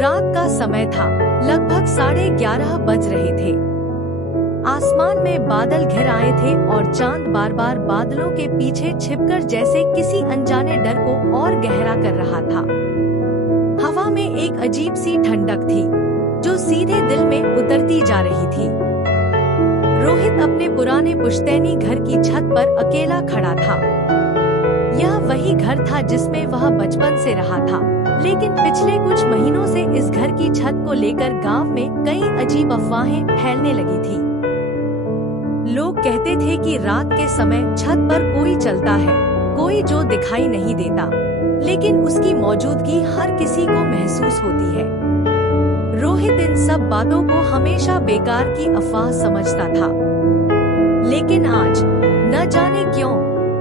रात का समय था, लगभग 11:30 बज रहे थे। आसमान में बादल घिर आए थे और चांद बार बार बादलों के पीछे छिपकर जैसे किसी अनजाने डर को और गहरा कर रहा था। हवा में एक अजीब सी ठंडक थी जो सीधे दिल में उतरती जा रही थी। रोहित अपने पुराने पुश्तैनी घर की छत पर अकेला खड़ा था। यह वही घर था जिसमें वह बचपन से रहा था, लेकिन पिछले कुछ महीनों से इस घर की छत को लेकर गांव में कई अजीब अफवाहें फैलने लगी थी। लोग कहते थे कि रात के समय छत पर कोई चलता है, कोई जो दिखाई नहीं देता, लेकिन उसकी मौजूदगी हर किसी को महसूस होती है। रोहित इन सब बातों को हमेशा बेकार की अफवाह समझता था, लेकिन आज न जाने क्यों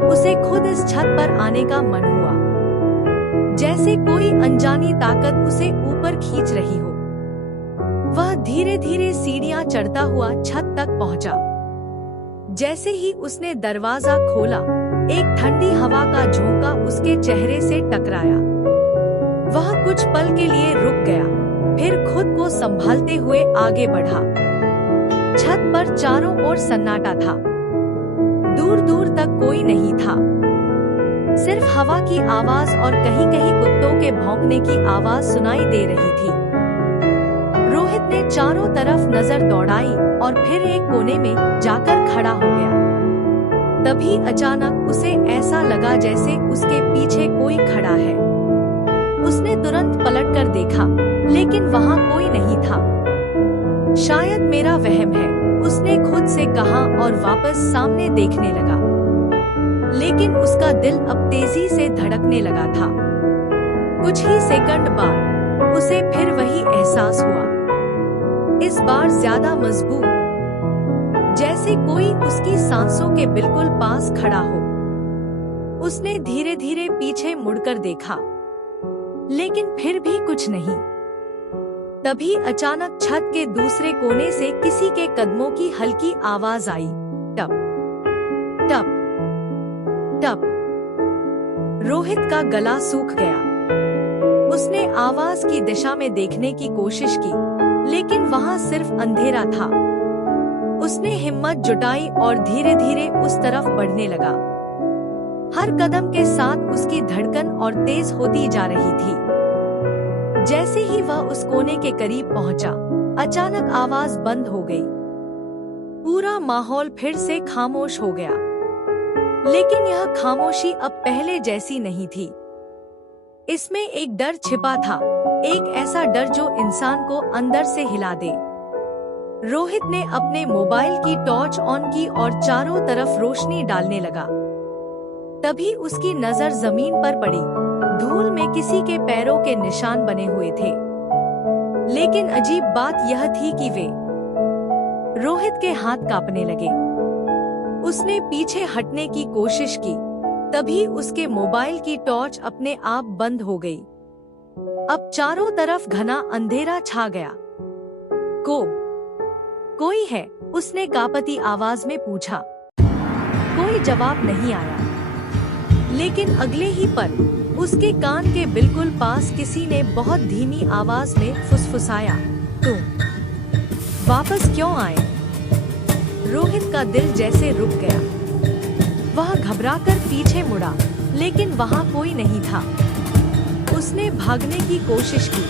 उसे खुद इस छत पर आने का मन हुआ, जैसे कोई अनजानी ताकत उसे ऊपर खींच रही हो। वह धीरे धीरे सीढ़ियां चढ़ता हुआ छत तक पहुंचा। जैसे ही उसने दरवाजा खोला, एक ठंडी हवा का झोंका उसके चेहरे से टकराया। वह कुछ पल के लिए रुक गया, फिर खुद को संभालते हुए आगे बढ़ा। छत पर चारों ओर सन्नाटा था, दूर दूर तक कोई नहीं था, सिर्फ हवा की आवाज और कहीं कहीं कुत्तों के भौंकने की आवाज सुनाई दे रही थी। रोहित ने चारों तरफ नजर दौड़ाई और फिर एक कोने में जाकर खड़ा हो गया। तभी अचानक उसे ऐसा लगा जैसे उसके पीछे कोई खड़ा है। उसने तुरंत पलटकर देखा, लेकिन वहां कोई नहीं था। शायद मेरा वहम है, उसने खुद से कहा और वापस सामने देखने लगा। लेकिन उसका दिल अब तेजी से धड़कने लगा था। कुछ ही सेकंड बाद उसे फिर वही एहसास हुआ, इस बार ज्यादा मजबूत, जैसे कोई उसकी सांसों के बिल्कुल पास खड़ा हो। उसने धीरे धीरे पीछे मुड़कर देखा, लेकिन फिर भी कुछ नहीं। तभी अचानक छत के दूसरे कोने से किसी के कदमों की हल्की आवाज आई, टप टप टप। रोहित का गला सूख गया। उसने आवाज की दिशा में देखने की कोशिश की, लेकिन वहां सिर्फ अंधेरा था। उसने हिम्मत जुटाई और धीरे धीरे उस तरफ बढ़ने लगा। हर कदम के साथ उसकी धड़कन और तेज होती जा रही थी। जैसे ही वह उस कोने के करीब पहुंचा, अचानक आवाज बंद हो गई। पूरा माहौल फिर से खामोश हो गया, लेकिन यह खामोशी अब पहले जैसी नहीं थी। इसमें एक डर छिपा था, एक ऐसा डर जो इंसान को अंदर से हिला दे। रोहित ने अपने मोबाइल की टॉर्च ऑन की और चारों तरफ रोशनी डालने लगा। तभी उसकी नजर जमीन पर पड़ी। धूल में किसी के पैरों के निशान बने हुए थे, लेकिन अजीब बात यह थी कि वे रोहित के हाथ कांपने लगे। उसने पीछे हटने की कोशिश की, तभी उसके मोबाइल की टॉर्च अपने आप बंद हो गई। अब चारों तरफ घना अंधेरा छा गया। कोई है? उसने कांपती आवाज में पूछा। कोई जवाब नहीं आया, लेकिन अगले ही पल उसके कान के बिल्कुल पास किसी ने बहुत धीमी आवाज में फुसफुसाया, तुम वापस क्यों आए? रोहित का दिल जैसे रुक गया। वह घबराकर पीछे मुड़ा, लेकिन वहां कोई नहीं था। उसने भागने की कोशिश की,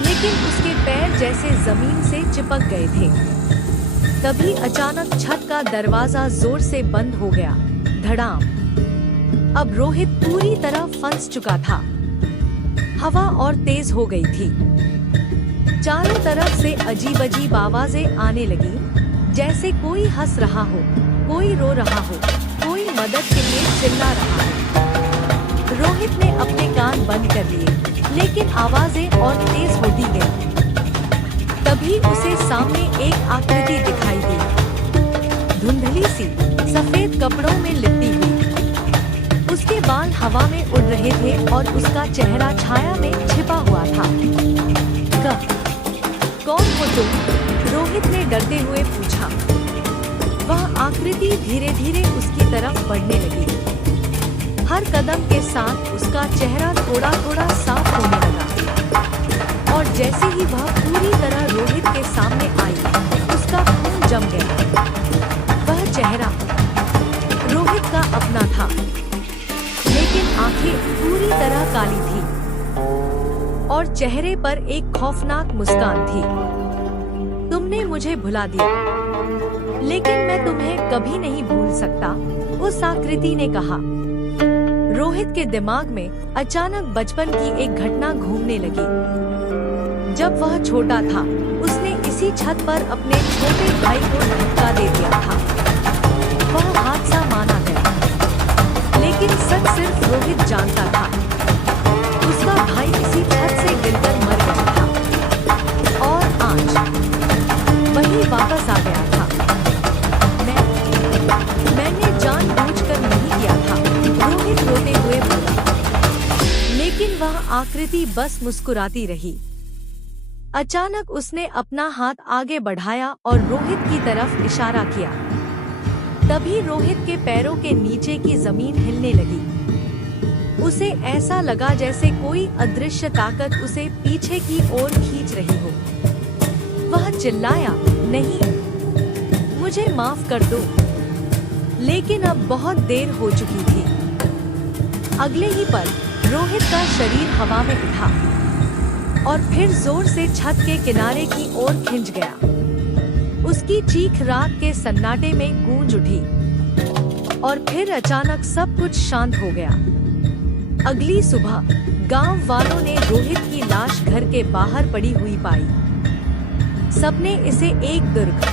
लेकिन उसके पैर जैसे जमीन से चिपक गए थे। तभी अचानक छत का दरवाजा जोर से बंद हो गया, धड़ाम। अब रोहित पूरी तरह फंस चुका था। हवा और तेज हो गई थी। चारों तरफ से अजीब अजीब आवाजें आने लगी, जैसे कोई हंस रहा हो, कोई रो रहा हो, कोई मदद के लिए चिल्ला रहा हो। रोहित ने अपने कान बंद कर लिए, लेकिन आवाजें और तेज होती गईं। तभी उसे सामने एक आकृति दिखाई दी, धुंधली सी, सफेद कपड़ों में लिपटी हुई। उसके बाल हवा में उड़ रहे थे और उसका चेहरा छाया में छिपा हुआ था। कौन हो तुम? रोहित ने डरते हुए पूछा। वह आकृति धीरे धीरे उसकी तरफ बढ़ने लगी। हर कदम के साथ उसका चेहरा थोड़ा थोड़ा साफ होने लगा और जैसे ही वह पूरी तरह रोहित के सामने आई, उसका खून जम गया। वह चेहरा रोहित का अपना था, लेकिन आंखें पूरी तरह काली थी और चेहरे पर एक खौफनाक मुस्कान थी। तुमने मुझे भुला दिया, लेकिन मैं तुम्हें कभी नहीं भूल सकता, उस आकृति ने कहा। रोहित के दिमाग में अचानक बचपन की एक घटना घूमने लगी। जब वह छोटा था, उसने इसी छत पर अपने छोटे भाई को धक्का दे दिया था। वह हादसा माना गया, लेकिन सच सिर्फ रोहित जानता था। उसका भाई इसी छत से गिरकर मर गया था और आज वही वापस आ गया था। मैंने जानबूझकर नहीं किया था, रोहित रोते हुए बोला। लेकिन वह आकृति बस मुस्कुराती रही। अचानक उसने अपना हाथ आगे बढ़ाया और रोहित की तरफ इशारा किया। तभी रोहित के पैरों के नीचे की जमीन हिलने लगी। उसे ऐसा लगा जैसे कोई अदृश्य ताकत उसे पीछे की ओर खींच रही हो। वह चिल्लाया, नहीं, मुझे माफ कर दो। लेकिन अब बहुत देर हो चुकी थी। अगले ही पल रोहित का शरीर हवा में उठा और फिर जोर से छत के किनारे की ओर खिंच गया। उसकी चीख रात के सन्नाटे में गूंज उठी और फिर अचानक सब कुछ शांत हो गया। अगली सुबह गांव वालों ने रोहित की लाश घर के बाहर पड़ी हुई पाई। सबने इसे एक दुर्ग